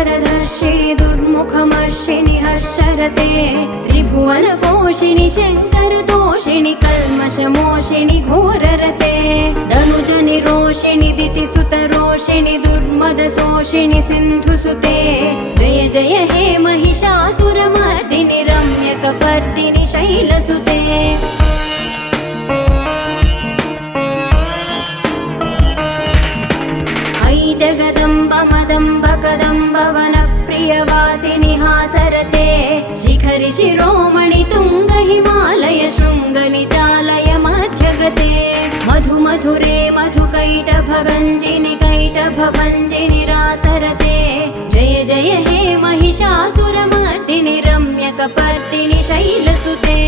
वरदर्शिनि दुर्मुखमर्षिणि हर्षरते त्रिभुवनपोषिणि शङ्करतोषिणि कल्मषमोषिणि घोररते धनुजनिरोषिणि दितिसुतरोषिणि दुर्मदशोषिणि सिन्धुसुते जय जय हे महिषासुरमर्दिनि रम्यकपर्दिनि शैलसुते जगदम्ब मदम्ब कदम्ब वनप्रियवासिनि हासरते शिखरि शिरोमणि तुंग हिमालय शृंग निचालय मध्यगते मधु मधुरे मधुकैटभगञ्जिनि कैटभभञ्जिनि रासरते जय जय हे महिषासुरमर्दिनि रम्यकपर्दिनि शैलसुते।